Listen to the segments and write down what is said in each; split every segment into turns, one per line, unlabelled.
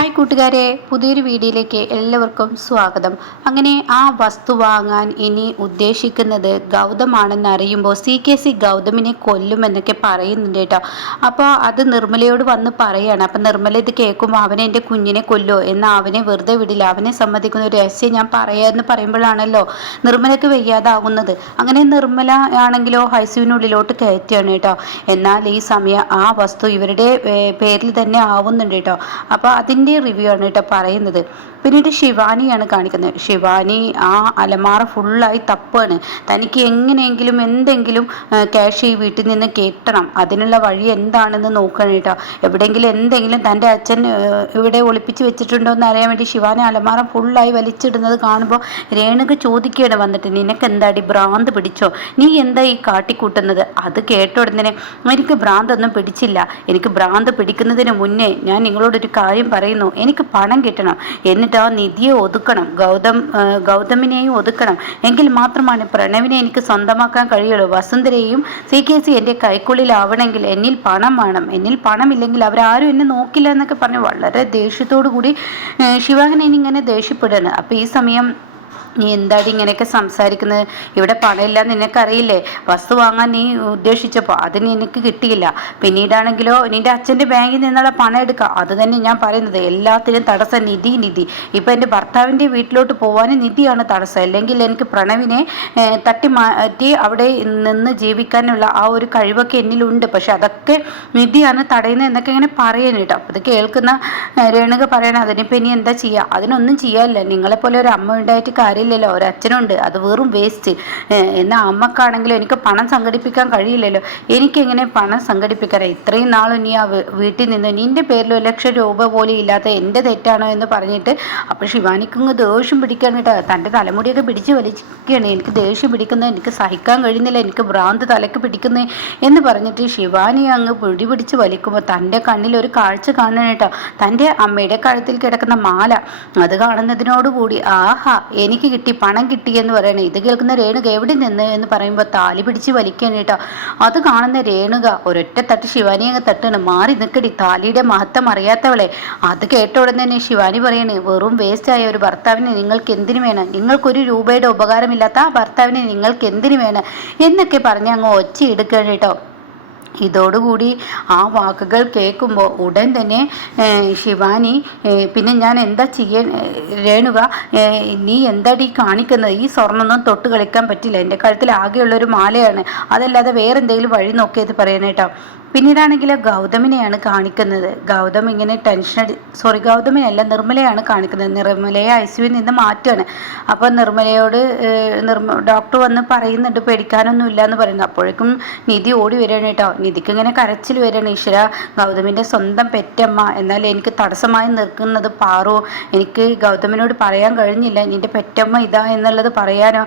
Hi കൂട്ടുകാരെ പുതിയൊരു വീഡിയോയിലേക്ക് എല്ലാവർക്കും സ്വാഗതം. അങ്ങനെ ആ വസ്തു വാങ്ങാൻ ഇനി ഉദ്ദേശിക്കുന്നത് ഗൗതമാണെന്ന് അറിയുമ്പോൾ സി കെ സി ഗൗതമിനെ കൊല്ലുമെന്നൊക്കെ പറയുന്നുണ്ട് കേട്ടോ. അപ്പോൾ അത് നിർമ്മലയോട് വന്ന് പറയാണ്. അപ്പം നിർമ്മല ഇത് കേൾക്കുമ്പോൾ അവനെ എന്റെ കുഞ്ഞിനെ കൊല്ലോ എന്നാൽ അവനെ വെറുതെ വിടില്ല. അവനെ സമ്മതിക്കുന്ന ഒരു രഹസ്യം ഞാൻ പറയാമെന്ന് പറയുമ്പോഴാണല്ലോ നിർമ്മലയ്ക്ക് വയ്യാതാകുന്നത് അങ്ങനെ നിർമ്മല ആണെങ്കിലോ ഹൈസുവിനുള്ളിലോട്ട് കയറ്റുകയാണ് കേട്ടോ. എന്നാൽ ഈ സമയം ആ വസ്തു ഇവരുടെ പേരിൽ തന്നെ ആവുന്നുണ്ട് കേട്ടോ. അപ്പോൾ അതിന്റെ റിവ്യൂ ആണ് കേട്ടോ പറയുന്നത്. പിന്നീട് ശിവാനിയാണ് കാണിക്കുന്നത്. ശിവാനി ആ അലമാറ ഫുള്ളായി തപ്പാണ്. തനിക്ക് എങ്ങനെയെങ്കിലും എന്തെങ്കിലും ക്യാഷ് ഈ വീട്ടിൽ നിന്ന് കിട്ടണം. അതിനുള്ള വഴി എന്താണെന്ന് നോക്കണം കേട്ടോ എവിടെയെങ്കിലും എന്തെങ്കിലും തന്റെ അച്ഛൻ ഇവിടെ ഒളിപ്പിച്ച് വെച്ചിട്ടുണ്ടോ എന്ന് അറിയാൻ വേണ്ടി ശിവാനി അലമാറ ഫുള്ളായി വലിച്ചിടുന്നത് കാണുമ്പോൾ രേണുക ചോദിക്കുകയാണ് വന്നിട്ട് നിനക്ക് എന്താടി ഭ്രാന്ത് പിടിച്ചോ? നീ എന്താ ഈ കാട്ടിക്കൂട്ടുന്നത്? അത് കേട്ട ഉടനെ എനിക്ക് ഭ്രാന്തൊന്നും പിടിച്ചില്ല. എനിക്ക് ഭ്രാന്ത് പിടിക്കുന്നതിന് മുന്നേ ഞാൻ നിങ്ങളോടൊരു കാര്യം പറയുന്നു എനിക്ക് പണം കിട്ടണം. എന്നിട്ട് ആ നിധിയെ ഒതുക്കണം. ഗൗതം ഗൗതമിനെയും ഒതുക്കണം. എങ്കിൽ മാത്രമാണ് പ്രണവിനെ എനിക്ക് സ്വന്തമാക്കാൻ കഴിയുള്ളൂ. വസുന്ധരയും സി കെ സി എന്റെ കൈക്കുള്ളിലാവണമെങ്കിൽ എന്നിൽ പണം വേണം. എന്നിൽ പണമില്ലെങ്കിൽ അവരാരും എന്നെ നോക്കില്ല എന്നൊക്കെ പറഞ്ഞ് വളരെ ദേഷ്യത്തോടു കൂടി ശിവാഹനൻ ഇങ്ങനെ ദേഷ്യപ്പെടുകയാണ്. അപ്പോൾ ഈ സമയം നീ എന്താടി ഇങ്ങനെയൊക്കെ സംസാരിക്കുന്നത് ഇവിടെ പണമില്ല നിനക്കറിയില്ലേ? വസ്തു വാങ്ങാൻ നീ ഉദ്ദേശിച്ചപ്പോൾ അതിന് നിനക്ക് കിട്ടിയില്ല. പിന്നീടാണെങ്കിലോ നിന്റെ അച്ഛന്റെ ബാങ്കിൽ നിന്നുള്ള പണം എടുക്കുക അത് തന്നെ ഞാൻ പറയുന്നത്. എല്ലാത്തിനും തടസ്സം നിധി നിധി. ഇപ്പം എന്റെ ഭർത്താവിന്റെ വീട്ടിലോട്ട് പോകാനും നിധിയാണ് തടസ്സം. അല്ലെങ്കിൽ എനിക്ക് പ്രണവിനെ തട്ടി മാറ്റി അവിടെ നിന്ന് ജീവിക്കാനുള്ള ആ ഒരു കഴിവൊക്കെ എന്നിലുണ്ട്. പക്ഷെ അതൊക്കെ നിധിയാണ് തടയുന്നത് എന്നൊക്കെ ഇങ്ങനെ പറയാൻ കേട്ടോ. അപ്പോൾ ഇത് കേൾക്കുന്ന രേണുക പറയണം അതിനിപ്പോൾ ഇനി എന്താ ചെയ്യുക അതിനൊന്നും ചെയ്യാനില്ല. നിങ്ങളെപ്പോലെ ഒരു അമ്മ ഉണ്ടായിട്ട് കാര്യം കാര്യമില്ലല്ലോ ഒരച്ഛനുണ്ട്. അത് വെറും വേസ്റ്റ് എന്നാൽ അമ്മക്കാണെങ്കിലും എനിക്ക് പണം സംഘടിപ്പിക്കാൻ കഴിയില്ലല്ലോ. എനിക്കെങ്ങനെ പണം സംഘടിപ്പിക്കാൻ ഇത്രയും നാളും നീ ആ വീട്ടിൽ നിന്ന് നിന്റെ പേരിൽ ഒരു ലക്ഷം രൂപ പോലും ഇല്ലാത്ത എന്റെ തെറ്റാണോ എന്ന് പറഞ്ഞിട്ട് അപ്പോൾ ശിവാനിക്കങ്ങ് ദേഷ്യം പിടിക്കാൻ കേട്ടോ. തന്റെ തലമുടിയൊക്കെ പിടിച്ച് വലിക്കുകയാണ് എനിക്ക് ദേഷ്യം പിടിക്കുന്നത് എനിക്ക് സഹിക്കാൻ കഴിയുന്നില്ല എനിക്ക് ഭ്രാന്ത് തലക്ക് പിടിക്കുന്നേ എന്ന് പറഞ്ഞിട്ട് ശിവാനി അങ്ങ് പിടി പിടിച്ച് വലിക്കുമ്പോൾ തന്റെ കണ്ണിൽ ഒരു കാഴ്ച കാണണം കേട്ടോ. തന്റെ അമ്മയുടെ കഴുത്തിൽ കിടക്കുന്ന മാല അത് കാണുന്നതിനോടുകൂടി ആഹാ എനിക്ക് കിട്ടി പണം കിട്ടി എന്ന് പറയണേ. ഇത് കേൾക്കുന്ന രേണുക എവിടെ നിന്ന് എന്ന് പറയുമ്പോൾ താലി പിടിച്ച് വലിക്കാൻ കേട്ടോ. അത് കാണുന്ന രേണുക ഒരൊറ്റ തട്ട് ശിവാനി അങ്ങ് തട്ടാണ്. മാറി നിൽക്കടി താലിയുടെ മഹത്വം അറിയാത്തവളെ. അത് കേട്ട ഉടനെ തന്നെ ശിവാനി പറയണേ വെറും വേസ്റ്റ് ആയ ഒരു ഭർത്താവിനെ നിങ്ങൾക്ക് എന്തിനു വേണം? നിങ്ങൾക്കൊരു രൂപയുടെ ഉപകാരമില്ലാത്ത ആ ഭർത്താവിനെ നിങ്ങൾക്ക് എന്തിനു വേണം? എന്നൊക്കെ പറഞ്ഞ് അങ്ങ് ഒച്ച എടുക്കുകയാണ് കേട്ടോ. ഇതോടുകൂടി ആ വാക്കുകൾ കേൾക്കുമ്പോൾ ഉടൻ തന്നെ ശിവാനി പിന്നെ ഞാൻ എന്താ ചെയ്യാൻ രേണുക നീ എന്താടി കാണിക്കുന്നത്? ഈ സ്വർണമൊന്നും തൊട്ട് കളിക്കാൻ പറ്റില്ല. എന്റെ കഴുത്തിൽ ആകെയുള്ളൊരു മാലയാണ്. അതല്ലാതെ വേറെന്തെങ്കിലും വഴി നോക്കിയത് പറയാനേട്ടോ പിന്നീടാണെങ്കിൽ ഗൗതമിനെയാണ് കാണിക്കുന്നത്. ഗൗതം ഇങ്ങനെ ടെൻഷൻ സോറി ഗൗതമിനല്ല നിർമ്മലയാണ് കാണിക്കുന്നത്. നിർമ്മലയെ ഐ സിയുവിൽ നിന്ന് മാറ്റുകയാണ് അപ്പോൾ നിർമ്മലയോട് നിർമ്മ ഡോക്ടർ വന്ന് പറയുന്നുണ്ട് പേടിക്കാനൊന്നും ഇല്ല എന്ന് പറയുന്നു. അപ്പോഴേക്കും നിധി ഓടി വരികയാണ് കേട്ടോ. നിധിക്ക് ഇങ്ങനെ കരച്ചിൽ വരികയാണ്. ഈശ്വര ഗൗതമിന്റെ സ്വന്തം പെറ്റമ്മ എന്നാൽ എനിക്ക് തടസ്സമായി നിൽക്കുന്നത് പാറു. എനിക്ക് ഗൗതമിനോട് പറയാൻ കഴിഞ്ഞില്ല. നിന്റെ പെറ്റമ്മ ഇതാ എന്നുള്ളത് പറയാനോ?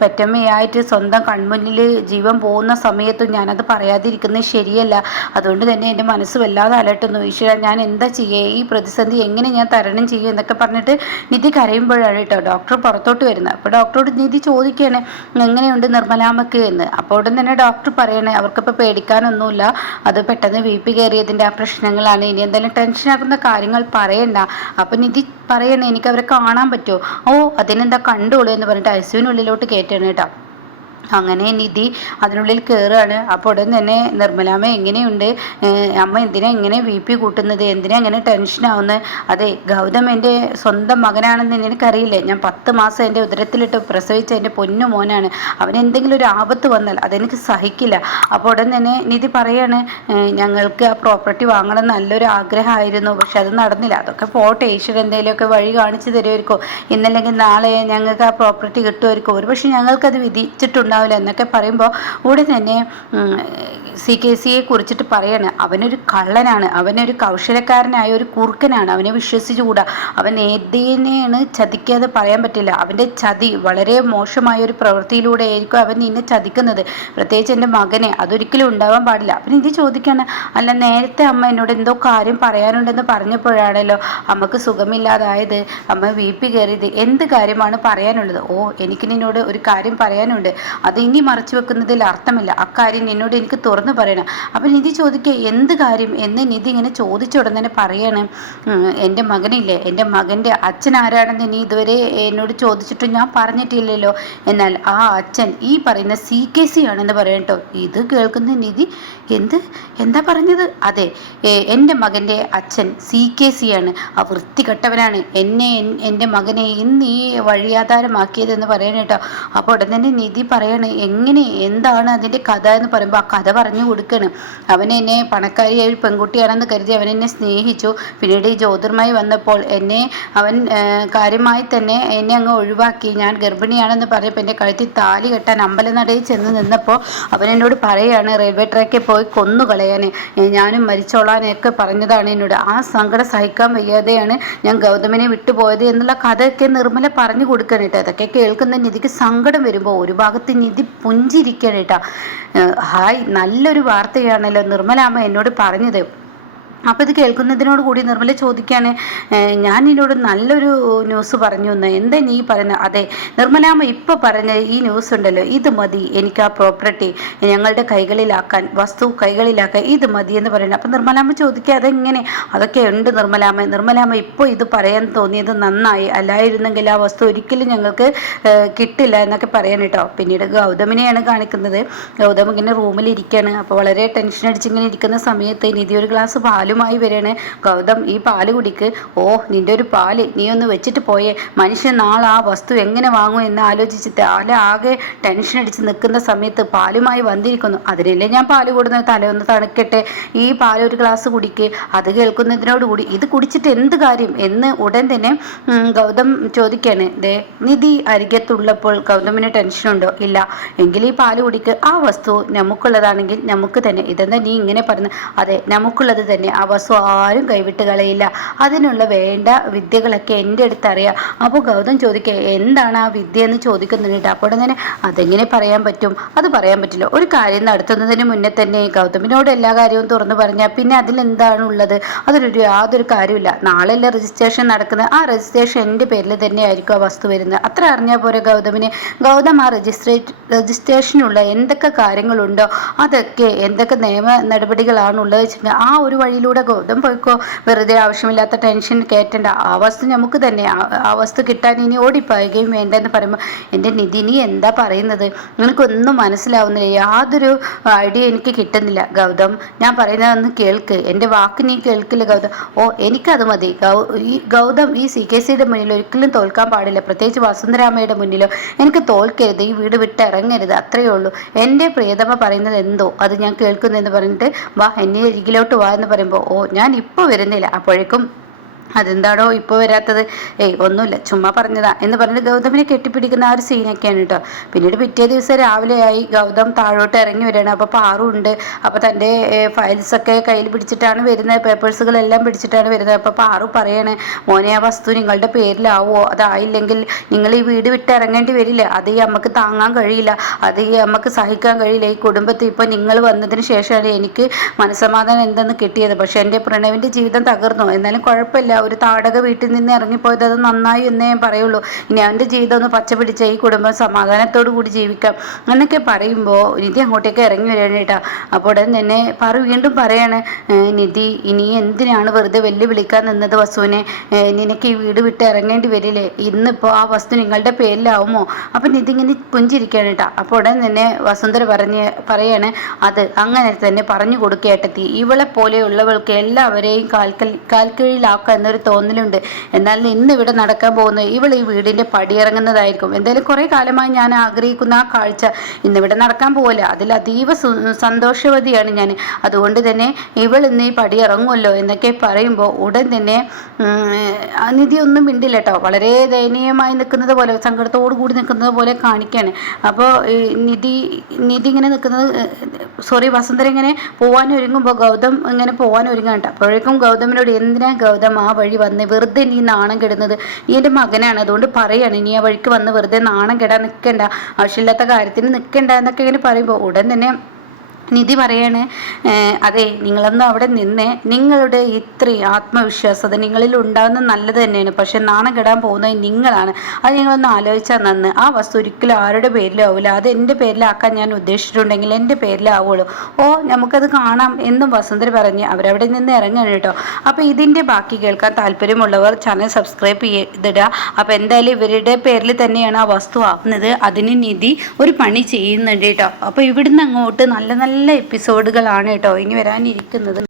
പെറ്റമ്മയായിട്ട് സ്വന്തം കൺമുന്നിൽ ജീവൻ പോകുന്ന സമയത്തും ഞാനത് പറയാതിരിക്കുന്നത് ശരി ശരിയല്ല അതുകൊണ്ട് തന്നെ എന്റെ മനസ്സ് വല്ലാതെ അലട്ടുന്നു. ഈശ്വര ഞാൻ എന്താ ചെയ്യുക ഈ പ്രതിസന്ധി എങ്ങനെ ഞാൻ തരണം ചെയ്യും എന്നൊക്കെ പറഞ്ഞിട്ട് നിധി കരയുമ്പോഴാണ് കേട്ടോ ഡോക്ടർ പുറത്തോട്ട് വരുന്നത്. അപ്പോൾ ഡോക്ടറോട് നിധി ചോദിക്കുകയാണ് എങ്ങനെയുണ്ട് നിർമ്മലാമക്ക് എന്ന്. അപ്പോൾ ഉടൻ തന്നെ ഡോക്ടർ പറയണേ അവർക്കിപ്പോൾ പേടിക്കാനൊന്നുമില്ല. അത് പെട്ടെന്ന് വി പി കയറിയതിന്റെ ആ പ്രശ്നങ്ങളാണ്. ഇനി എന്തെങ്കിലും ടെൻഷനാക്കുന്ന കാര്യങ്ങൾ പറയണ്ട. അപ്പം നിധി പറയണേ എനിക്ക് അവരെ കാണാൻ പറ്റുമോ? ഓ അതിനെന്താ കണ്ടോളൂ എന്ന് പറഞ്ഞിട്ട് ഐസുവിനുള്ളിലോട്ട് കയറ്റണം കേട്ടോ. അങ്ങനെ നിധി അതിനുള്ളിൽ കയറുകയാണ് അപ്പോൾ ഉടൻ തന്നെ നിർമ്മലാമ്മ എങ്ങനെയുണ്ട്? അമ്മ എന്തിനാ ഇങ്ങനെ വി പി കൂട്ടുന്നത്? എന്തിനാ ഇങ്ങനെ ടെൻഷനാവുന്നത് അതെ ഗൗതം എന്റെ സ്വന്തം മകനാണെന്ന് എനിക്കറിയില്ലേ ഞാൻ പത്ത് മാസം എന്റെ ഉദരത്തിലിട്ട് പ്രസവിച്ച എന്റെ പൊന്നു മോനാണ്. അവൻ എന്തെങ്കിലും ഒരു ആപത്ത് വന്നാൽ അതെനിക്ക് സഹിക്കില്ല. അപ്പോൾ ഉടൻ തന്നെ നിധി പറയാണ് ഞങ്ങൾക്ക് ആ പ്രോപ്പർട്ടി വാങ്ങണം നല്ലൊരു ആഗ്രഹമായിരുന്നു. പക്ഷെ അത് നടന്നില്ല. അതൊക്കെ പോട്ടെ. ഈശ്വരൻ എന്തെങ്കിലുമൊക്കെ വഴി കാണിച്ചു തരുമായിരിക്കും. ഇന്നല്ലെങ്കിൽ നാളെ ഞങ്ങൾക്ക് ആ പ്രോപ്പർട്ടി കിട്ടുമായിരിക്കും. ഒരുപക്ഷെ ഞങ്ങൾക്കത് വിധിച്ചിട്ടുണ്ടാകും ഉണ്ടാവില്ല എന്നൊക്കെ പറയുമ്പോൾ ഉടൻ തന്നെ സി കെ സിയെ കുറിച്ചിട്ട് പറയാണ്. അവനൊരു കള്ളനാണ്. അവനൊരു കൗശലക്കാരനായ ഒരു കുറുക്കനാണ്. അവനെ വിശ്വസിച്ചുകൂടാ. അവൻ ഏതിനെയാണ് ചതിക്കാതെ പറയാൻ പറ്റില്ല. അവന്റെ ചതി വളരെ മോശമായ ഒരു പ്രവൃത്തിയിലൂടെ ആയിരിക്കും അവൻ നിന്നെ ചതിക്കുന്നത്. പ്രത്യേകിച്ച് എന്റെ മകനെ. അതൊരിക്കലും ഉണ്ടാവാൻ പാടില്ല. അവൻ ഇത് ചോദിക്കാണ്. അല്ല നേരത്തെ അമ്മ എന്നോട് എന്തോ കാര്യം പറയാനുണ്ടെന്ന് പറഞ്ഞപ്പോഴാണല്ലോ അമ്മയ്ക്ക് സുഖമില്ലാതായത്. അമ്മ വീപ്പി കയറിയത്. എന്ത് കാര്യമാണ് പറയാനുള്ളത്? ഓ എനിക്ക് നിന്നോട് ഒരു കാര്യം പറയാനുണ്ട്. അത് ഇനി മറച്ചു വെക്കുന്നതിൽ അർത്ഥമില്ല. അക്കാര്യം നിന്നോട് എനിക്ക് തുറന്നു പറയണം. അപ്പം നിധി ചോദിക്കുക എന്ത് കാര്യം? എന്ന് നിധി ഇങ്ങനെ ചോദിച്ച ഉടൻ തന്നെ പറയാണ് എന്റെ മകനില്ലേ? എന്റെ മകന്റെ അച്ഛൻ ആരാണെന്ന് നീ ഇതുവരെ എന്നോട് ചോദിച്ചിട്ട് ഞാൻ പറഞ്ഞിട്ടില്ലല്ലോ. എന്നാൽ ആ അച്ഛൻ ഈ പറയുന്ന സി കെ സി ആണെന്ന് പറയട്ടോ ഇത് കേൾക്കുന്ന നിധി എന്ത്? എന്താ പറഞ്ഞത്? അതെ എന്റെ മകന്റെ അച്ഛൻ സി കെ സി ആണ്. ആ വൃത്തികെട്ടവനാണ്. എന്നെ എന്റെ മകനെ ഇന്ന് ഈ വഴിയാധാരമാക്കിയതെന്ന് പറയണേട്ടോ അപ്പോൾ ഉടൻ തന്നെ നിധി പറയാണ് എങ്ങനെ? എന്താണ് അതിന്റെ കഥ? എന്ന് പറയുമ്പോൾ ആ കഥ പറഞ്ഞു കൊടുക്കണം. അവൻ എന്നെ പണക്കാരിയായ ഒരു പെൺകുട്ടിയാണെന്ന് കരുതി അവൻ എന്നെ സ്നേഹിച്ചു. പിന്നീട് ഈ ജ്യോതിർമായി വന്നപ്പോൾ എന്നെ അവൻ കാര്യമായി തന്നെ എന്നെ അങ്ങ് ഒഴിവാക്കി. ഞാൻ ഗർഭിണിയാണെന്ന് പറഞ്ഞപ്പോൾ എന്റെ കഴുത്തിൽ താലി കെട്ടാൻ അമ്പലനടയിൽ ചെന്ന് നിന്നപ്പോൾ അവൻ എന്നോട് പറയുകയാണ് റെയിൽവേ ട്രാക്കിൽ പോയി കൊന്നുകളയാൻ ഞാനും മരിച്ചോളാനൊക്കെ പറഞ്ഞതാണ് എന്നോട്. ആ സങ്കടം സഹിക്കാൻ വയ്യാതെയാണ് ഞാൻ ഗൗതമിനെ വിട്ടുപോയത് എന്നുള്ള കഥയൊക്കെ നിർമ്മല പറഞ്ഞു കൊടുക്കാനായിട്ട് അതൊക്കെ കേൾക്കുന്ന നിധിക്ക് സങ്കടം വരുമ്പോൾ ഒരു ഭാഗത്ത് നിധി പുഞ്ചിരിക്കണേട്ടാ ഹായ് നല്ലൊരു വാർത്തയാണല്ലോ നിർമ്മലാമ്മ എന്നോട് പറഞ്ഞത്. അപ്പോൾ ഇത് കേൾക്കുന്നതിനോട് കൂടി നിർമ്മല ചോദിക്കുകയാണ് ഞാൻ ഇതിനോട് നല്ലൊരു ന്യൂസ് പറഞ്ഞു എന്ന്. എന്താ നീ പറയുന്നത് അതെ നിർമ്മലാമ്മ ഇപ്പോൾ പറഞ്ഞ ഈ ന്യൂസ് ഉണ്ടല്ലോ ഇത് മതി എനിക്ക് ആ പ്രോപ്പർട്ടി ഞങ്ങളുടെ കൈകളിലാക്കാൻ വസ്തു കൈകളിലാക്കാൻ ഇത് മതി എന്ന് പറയുന്നത് അപ്പം നിർമ്മലാമ്മ ചോദിക്കുക അതെങ്ങനെ? അതൊക്കെ ഉണ്ട് നിർമ്മലാമ്മ. നിർമ്മലാമ്മ ഇപ്പോൾ ഇത് പറയാൻ തോന്നിയത് നന്നായി. അല്ലായിരുന്നെങ്കിൽ ആ വസ്തു ഒരിക്കലും ഞങ്ങൾക്ക് കിട്ടില്ല എന്നൊക്കെ പറയാൻ കേട്ടോ. പിന്നീട് ഗൗതമിനെയാണ് കാണിക്കുന്നത്. ഗൗതം ഇങ്ങനെ റൂമിൽ ഇരിക്കുകയാണ് അപ്പോൾ വളരെ ടെൻഷൻ അടിച്ചിങ്ങനെ ഇരിക്കുന്ന സമയത്ത് നിധി ഒരു ഗ്ലാസ് പാൽ പാലുമായി വരണേ. ഗൗതം ഈ പാൽ കുടിക്ക്. ഓ നിന്റെ ഒരു പാൽ. നീ ഒന്ന് വെച്ചിട്ട് പോയേ. മനുഷ്യൻ നാളെ ആ വസ്തു എങ്ങനെ വാങ്ങും എന്ന് ആലോചിച്ചിട്ട് ആല ആകെ ടെൻഷൻ അടിച്ച് നിൽക്കുന്ന സമയത്ത് പാലുമായി വന്നിരിക്കുന്നു. അതിനല്ലേ ഞാൻ പാൽ കൂടുന്നത്? തലയൊന്ന് തണുക്കട്ടെ. ഈ പാൽ ഒരു ഗ്ലാസ് കുടിക്ക്. അത് കേൾക്കുന്നതിനോടുകൂടി ഇത് കുടിച്ചിട്ട് എന്ത് കാര്യം? എന്ന് ഉടൻ തന്നെ ഗൗതം ചോദിക്കാണ്. ദേ നിധി അരികത്തുള്ളപ്പോൾ ഗൗതമിന് ടെൻഷനുണ്ടോ ഇല്ല. എങ്കിൽ ഈ പാൽ കുടിക്ക്. ആ വസ്തു നമുക്കുള്ളതാണെങ്കിൽ നമുക്ക് തന്നെ. ഇതെന്താ നീ ഇങ്ങനെ പറഞ്ഞു അതെ നമുക്കുള്ളത് തന്നെ. വസ്തു ആരും കൈവിട്ട് കളയില്ല. അതിനുള്ള വേണ്ട വിദ്യകളൊക്കെ എന്റെ അടുത്ത് അറിയാം. അപ്പോൾ ഗൗതം ചോദിക്കുക എന്താണ് ആ വിദ്യ എന്ന് ചോദിക്കുന്നുണ്ട്. അപ്പോൾ തന്നെ അതെങ്ങനെ പറയാൻ പറ്റും? അത് പറയാൻ പറ്റില്ല. ഒരു കാര്യം നടത്തുന്നതിന് മുന്നേ തന്നെ ഗൗതമിനോട് എല്ലാ കാര്യവും തുറന്നു പറഞ്ഞാൽ പിന്നെ അതിൽ എന്താണ് ഉള്ളത് അതിലൊരു യാതൊരു കാര്യമില്ല നാളെയല്ല രജിസ്ട്രേഷൻ നടക്കുന്നത്. ആ രജിസ്ട്രേഷൻ എന്റെ പേരിൽ തന്നെ ആയിരിക്കും ആ വസ്തു വരുന്നത്. അത്ര അറിഞ്ഞാൽ പോരെ ഗൗതമിന്? ഗൗതം ആ രജിസ്ട്രേ രജിസ്ട്രേഷനുള്ള എന്തൊക്കെ കാര്യങ്ങളുണ്ടോ? അതൊക്കെ എന്തൊക്കെ നിയമ നടപടികളാണുള്ളത് വെച്ചിട്ടുണ്ടെങ്കിൽ ആ ഒരു വഴിയിൽ വഴിയിലൂടെ ഗൗതം പോയിക്കോ? വെറുതെ ആവശ്യമില്ലാത്ത ടെൻഷൻ കയറ്റണ്ട ആ വസ്തു നമുക്ക് തന്നെ. ആ വസ്തു കിട്ടാൻ ഇനി ഓടിപ്പോയുകയും വേണ്ടെന്ന് പറയുമ്പോൾ എന്റെ നിധി നീ എന്താ പറയുന്നത്? നിനക്കൊന്നും മനസ്സിലാവുന്നില്ല. യാതൊരു ഐഡിയ എനിക്ക് കിട്ടുന്നില്ല. ഗൗതം ഞാൻ പറയുന്നതൊന്ന് കേൾക്ക്. എന്റെ വാക്ക് നീ കേൾക്കില്ല ഗൗതം. ഓ എനിക്കത് മതി. ഗൗ ഈ ഗൗതം ഈ സി കെ സിയുടെ മുന്നിൽ ഒരിക്കലും തോൽക്കാൻ പാടില്ല. പ്രത്യേകിച്ച് വസുന്ധരാമയുടെ മുന്നിലോ. എനിക്ക് തോൽക്കരുത്. ഈ വീട് വിട്ട് ഇറങ്ങരുത്. അത്രയേ ഉള്ളൂ. എന്റെ പ്രിയതമ പറയുന്നത് എന്തോ? അത് ഞാൻ കേൾക്കുന്നെന്ന് പറഞ്ഞിട്ട് വാ എന്നെ അരികിലോട്ട് വാ എന്ന് പറയുമ്പോൾ ഓ ഞാൻ ഇപ്പോൾ വരുന്നില്ല. അപ്പോഴേക്കും അതെന്താണോ ഇപ്പോൾ വരാത്തത്? ഏയ് ഒന്നുമില്ല ചുമ്മാ പറഞ്ഞതാ. എന്ന് പറഞ്ഞിട്ട് ഗൗതമിനെ കെട്ടിപ്പിടിക്കുന്ന ആ ഒരു സീനൊക്കെയാണ് കേട്ടോ പിന്നീട് പിറ്റേ ദിവസം രാവിലെയായി ഗൗതം താഴോട്ട് ഇറങ്ങി വരികയാണ്. അപ്പോൾ പാറുണ്ട് അപ്പോൾ ഫയൽസ് ഒക്കെ കയ്യിൽ പിടിച്ചിട്ടാണ് വരുന്നത്. പേപ്പേഴ്സുകളെല്ലാം പിടിച്ചിട്ടാണ് വരുന്നത്. അപ്പോൾ പാറു പറയാണ് മോനെ ആ വസ്തു നിങ്ങളുടെ പേരിലാവോ? അതായില്ലെങ്കിൽ നിങ്ങൾ ഈ വീട് വിട്ട് ഇറങ്ങേണ്ടി വരില്ല. അത് ഈ അമ്മയ്ക്ക് താങ്ങാൻ കഴിയില്ല. അത് ഈ അമ്മയ്ക്ക് സഹിക്കാൻ കഴിയില്ല. ഈ കുടുംബത്തിൽ ഇപ്പോൾ നിങ്ങൾ വന്നതിന് ശേഷമാണ് എനിക്ക് മനസ്സമാധാനം എന്തെന്ന് കിട്ടിയത്. പക്ഷേ എന്റെ പ്രണവിന്റെ ജീവിതം തകർന്നു. എന്നാലും കുഴപ്പമില്ല. ഒരു താടക വീട്ടിൽ നിന്ന് ഇറങ്ങിപ്പോയത് അത് നന്നായി എന്നേ പറയുള്ളൂ. ഇനി അവന്റെ ജീവിതം ഒന്ന് പച്ച പിടിച്ച ഈ കുടുംബം സമാധാനത്തോടു കൂടി ജീവിക്കാം. എന്നൊക്കെ പറയുമ്പോൾ നിധി അങ്ങോട്ടേക്ക് ഇറങ്ങി വരാനേട്ടാ അപ്പോൾ ഉടൻ തന്നെ പറ വീണ്ടും പറയാണ് നിധി ഇനി എന്തിനാണ് വെറുതെ വെല്ലുവിളിക്കാൻ നിന്നത് വസുവിനെ? നിനക്ക് ഈ വീട് വിട്ട് ഇറങ്ങേണ്ടി വരില്ലേ? ഇന്നിപ്പോൾ ആ വസ്തു നിങ്ങളുടെ പേരിലാവുമോ? അപ്പം നിധി ഇങ്ങനെ പുഞ്ചിരിക്കുകയാണ് കേട്ടോ. അപ്പോൾ ഉടൻ തന്നെ വസുന്ധര പറഞ്ഞ് പറയാണ് അത് അങ്ങനെ തന്നെ പറഞ്ഞു കൊടുക്കേട്ടത്തി ഇവളെ പോലെയുള്ളവൾക്ക് എല്ലാവരെയും കാൽക്കൽ കാൽക്കീഴിലാക്കുക എന്നൊരു തോന്നലുണ്ട്. എന്നാൽ ഇന്ന് ഇവിടെ നടക്കാൻ പോകുന്നത് ഇവൾ ഈ വീടിന്റെ പടിയിറങ്ങുന്നതായിരിക്കും. എന്തായാലും കുറേ കാലമായി ഞാൻ ആഗ്രഹിക്കുന്ന ആ കാഴ്ച ഇന്നിവിടെ നടക്കാൻ പോകില്ല അതിൽ അതീവ സന്തോഷവതിയാണ് ഞാൻ. അതുകൊണ്ട് തന്നെ ഇവൾ ഇന്ന് ഈ പടി പടിയിറങ്ങുമല്ലോ എന്നൊക്കെ പറയുമ്പോൾ ഉടൻ തന്നെ നിധി ഒന്നും മിണ്ടില്ല കേട്ടോ. വളരെ ദയനീയമായി നിൽക്കുന്നത് പോലെ സങ്കടത്തോടു കൂടി നിൽക്കുന്നത് പോലെ കാണിക്കുകയാണ് അപ്പോൾ നിധി നിധി ഇങ്ങനെ നിൽക്കുന്നത് സോറി വസന്തര ഇങ്ങനെ പോകാൻ ഒരുങ്ങുമ്പോൾ ഗൗതം ഇങ്ങനെ പോകാൻ ഒരുങ്ങാൻ അപ്പോഴേക്കും ഗൗതമിനോട് എന്തിനാ ഗൗതം? ആ വഴി വന്ന് വെറുതെ നീ നാണം കെടുന്നത് നീ എന്റെ മകനാണ്. അതുകൊണ്ട് പറയാണ് നീ ആ വഴിക്ക് വന്ന് വെറുതെ നാണം കെടാൻ നിൽക്കണ്ട ആവശ്യമില്ലാത്ത കാര്യത്തിന് നിൽക്കണ്ട എന്നൊക്കെ ഇങ്ങനെ പറയുമ്പോൾ ഉടൻ തന്നെ നിധി പറയാണ് അതെ നിങ്ങളൊന്നും അവിടെ നിന്ന്. നിങ്ങളുടെ ഇത്രയും ആത്മവിശ്വാസത നിങ്ങളിൽ ഉണ്ടാകുന്നത് നല്ലത് തന്നെയാണ്. പക്ഷെ നാണം കെടാൻ പോകുന്നത് നിങ്ങളാണ്. അത് നിങ്ങളൊന്ന് ആലോചിച്ചാൽ നന്ന്. ആ വസ്തു ഒരിക്കലും ആരുടെ പേരിലും പേരിലാവില്ല അത് എന്റെ പേരിലാക്കാൻ ഞാൻ ഉദ്ദേശിച്ചിട്ടുണ്ടെങ്കിൽ എന്റെ പേരിലാവുള്ളൂ. ഓ നമുക്കത് കാണാം എന്നും വസന്തർ പറഞ്ഞ് അവരവിടെ നിന്ന് ഇറങ്ങാണ് കേട്ടോ. അപ്പോൾ ഇതിന്റെ ബാക്കി കേൾക്കാൻ താല്പര്യമുള്ളവർ ചാനൽ സബ്സ്ക്രൈബ് ചെയ്തിടുക. അപ്പോൾ എന്തായാലും ഇവരുടെ പേരിൽ തന്നെയാണ് ആ വസ്തു ആവുന്നത്. അതിന് നിധി ഒരു പണി ചെയ്യുന്നുണ്ട് കേട്ടോ. അപ്പോൾ ഇവിടുന്ന് അങ്ങോട്ട് നല്ല നല്ല നല്ല എപ്പിസോഡുകളാണ് കേട്ടോ ഇനി വരാനിരിക്കുന്നത്.